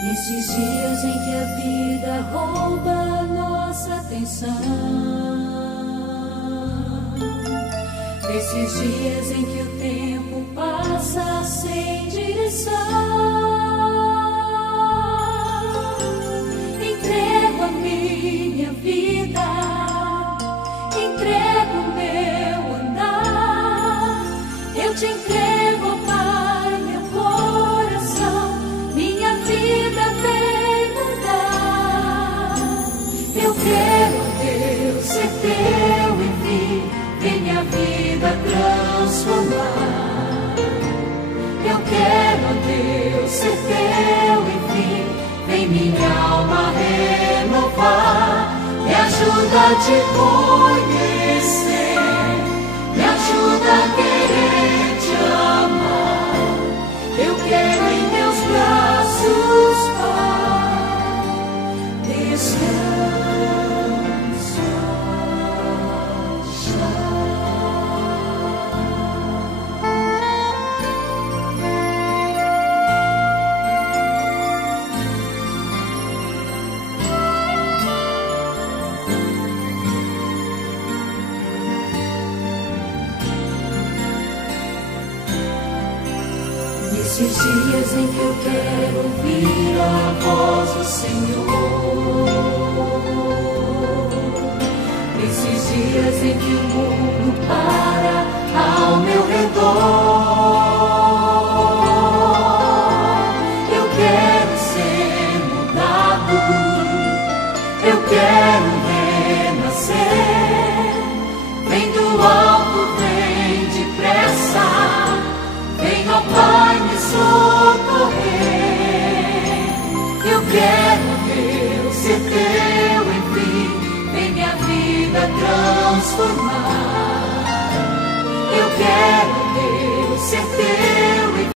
Nesses dias em que a vida rouba a nossa atenção, nesses dias em que o tempo passa sem direção, entrego a minha vida, entrego o meu andar, eu te entrego, ó Pai, meu coração, minha vida vem mudar. Eu quero, Deus, ser teu, enfim, vem minha vida transformar. Eu quero, Deus, ser teu, enfim, vem minha alma renovar. Me ajuda a te conhecer, me ajuda a querer te amar. Eu quero em teus braços, Pai, descansar. Nesses dias em que eu quero ouvir a voz do Senhor, nesses dias em que o mundo para ao meu redor, eu quero ser mudado, eu quero renascer. Vem do alto, vem depressa, vem, ó Pai, me socorrer. Eu quero, Deus, ser teu, enfim, vem minha vida transformar. Eu quero, Deus, ser teu.